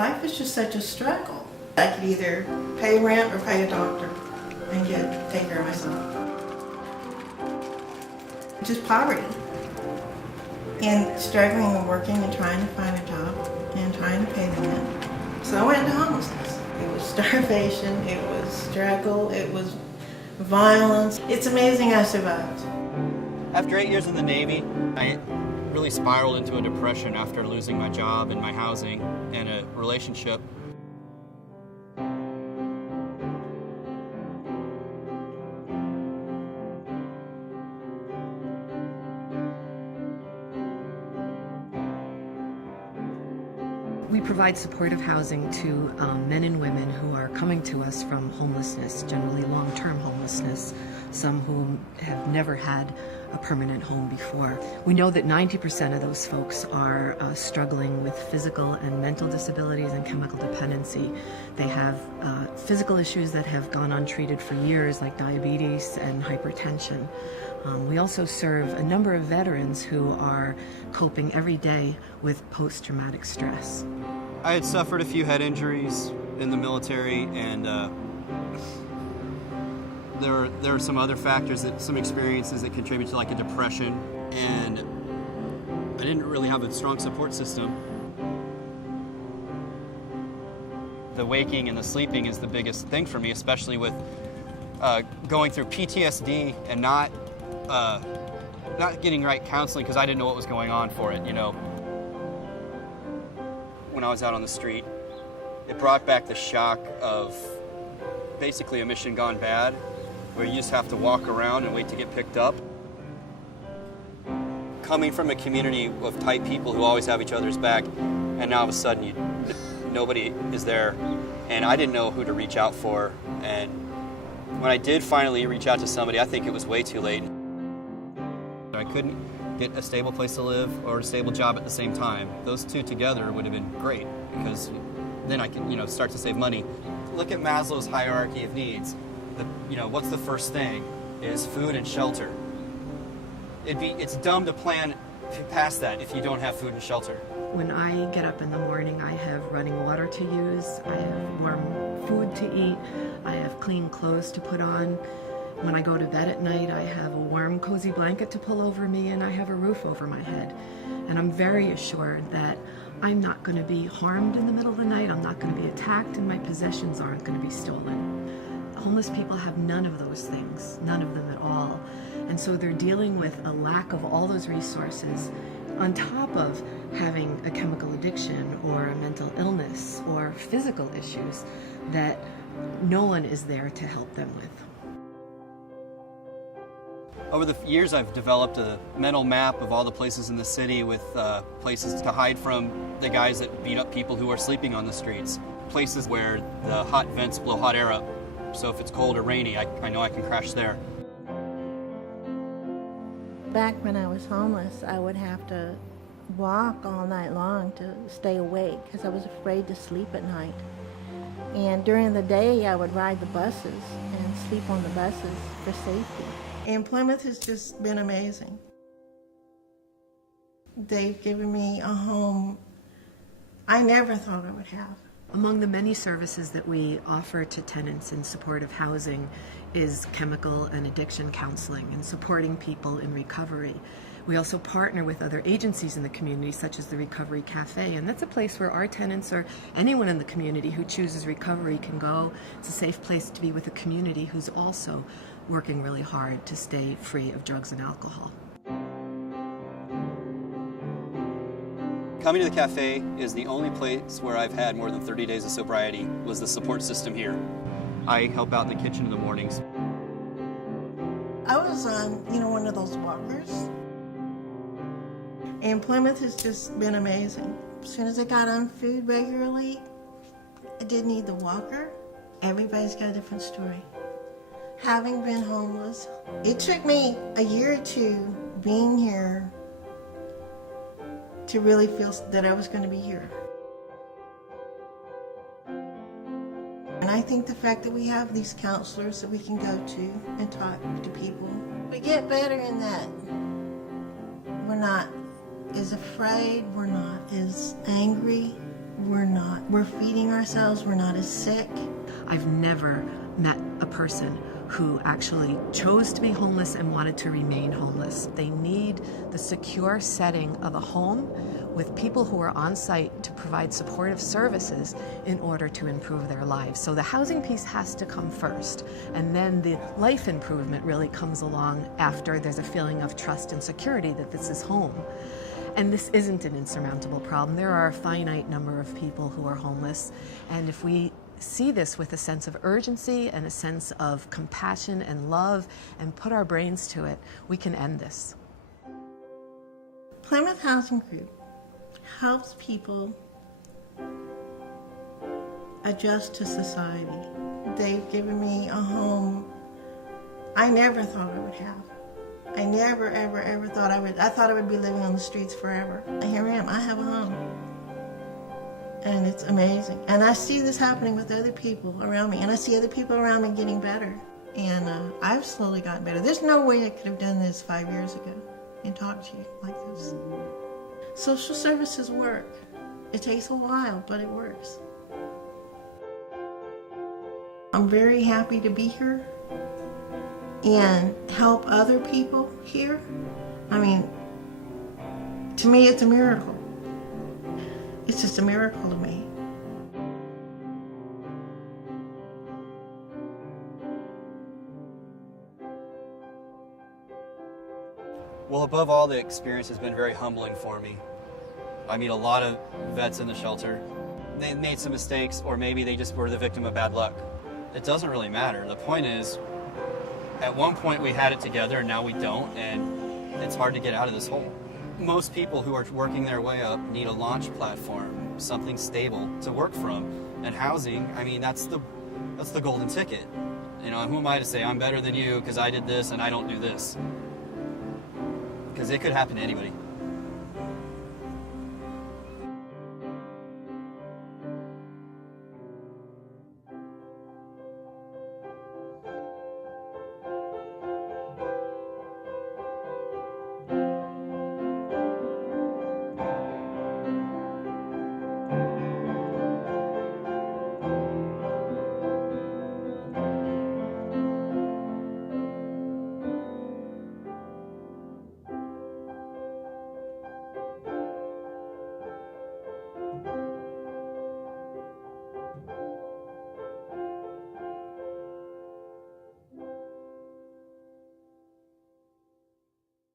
Life is just such a struggle. I could either pay rent or pay a doctor and take care of myself. Just poverty. And struggling and working and trying to find a job and trying to pay the rent. So I went into homelessness. It was starvation, it was struggle, it was violence. It's amazing I survived. After 8 years in the Navy, I really spiraled into a depression after losing my job and my housing and a relationship. We provide supportive housing to men and women who are coming to us from homelessness, generally long-term homelessness, some who have never had a permanent home before. We know that 90% of those folks are struggling with physical and mental disabilities and chemical dependency. They have physical issues that have gone untreated for years, like diabetes and hypertension. We also serve a number of veterans who are coping every day with post-traumatic stress. I had suffered a few head injuries in the military, and there are some other factors, some experiences that contribute to like a depression, and I didn't really have a strong support system. The waking and the sleeping is the biggest thing for me, especially with going through PTSD and not getting right counseling because I didn't know what was going on for it, you know. When I was out on the street, it brought back the shock of basically a mission gone bad, where you just have to walk around and wait to get picked up. Coming from a community of tight people who always have each other's back, and now all of a sudden nobody is there, and I didn't know who to reach out for. And when I did finally reach out to somebody, I think it was way too late. I couldn't get a stable place to live or a stable job at the same time. Those two together would have been great, because then I could, start to save money. Look at Maslow's hierarchy of needs. What's the first thing? Is food and shelter. It's dumb to plan past that if you don't have food and shelter. When I get up in the morning, I have running water to use, I have warm food to eat, I have clean clothes to put on. When I go to bed at night, I have a warm, cozy blanket to pull over me, and I have a roof over my head. And I'm very assured that I'm not going to be harmed in the middle of the night, I'm not going to be attacked, and my possessions aren't going to be stolen. Homeless people have none of those things, none of them at all. And so they're dealing with a lack of all those resources on top of having a chemical addiction or a mental illness or physical issues that no one is there to help them with. Over the years, I've developed a mental map of all the places in the city with places to hide from the guys that beat up people who are sleeping on the streets. Places where the hot vents blow hot air up. So if it's cold or rainy, I know I can crash there. Back when I was homeless, I would have to walk all night long to stay awake because I was afraid to sleep at night. And during the day, I would ride the buses and sleep on the buses for safety. And Plymouth has just been amazing. They've given me a home I never thought I would have. Among the many services that we offer to tenants in supportive housing is chemical and addiction counseling and supporting people in recovery. We also partner with other agencies in the community, such as the Recovery Cafe, and that's a place where our tenants or anyone in the community who chooses recovery can go. It's a safe place to be with a community who's also working really hard to stay free of drugs and alcohol. Coming to the cafe is the only place where I've had more than 30 days of sobriety, was the support system here. I help out in the kitchen in the mornings. I was on, one of those walkers. And Plymouth has just been amazing. As soon as I got on food regularly, I didn't need the walker. Everybody's got a different story. Having been homeless, it took me a year or two being here to really feel that I was going to be here. And I think the fact that we have these counselors that we can go to and talk to people, we get better in that. We're not as afraid, we're not as angry, We're feeding ourselves, we're not as sick. I've never met a person who actually chose to be homeless and wanted to remain homeless. They need the secure setting of a home with people who are on site to provide supportive services in order to improve their lives. So the housing piece has to come first, and then the life improvement really comes along after there's a feeling of trust and security that this is home. And this isn't an insurmountable problem. There are a finite number of people who are homeless, and if we see this with a sense of urgency and a sense of compassion and love and put our brains to it, we can end this. Plymouth Housing Group helps people adjust to society. They've given me a home I never thought I would have. I never, ever, ever thought I thought I would be living on the streets forever. And here I am, I have a home. And it's amazing. And I see this happening with other people around me. And I see other people around me getting better. And I've slowly gotten better. There's no way I could have done this 5 years ago and talked to you like this. Social services work. It takes a while, but it works. I'm very happy to be here and help other people here. I mean, to me, it's a miracle. It's just a miracle to me. Well, above all, the experience has been very humbling for me. I meet a lot of vets in the shelter. They made some mistakes, or maybe they just were the victim of bad luck. It doesn't really matter. The point is, at one point we had it together, and now we don't, and it's hard to get out of this hole. Most people who are working their way up need a launch platform, something stable to work from. And housing, I mean, that's the golden ticket. You know, who am I to say I'm better than you because I did this and I don't do this? Because it could happen to anybody.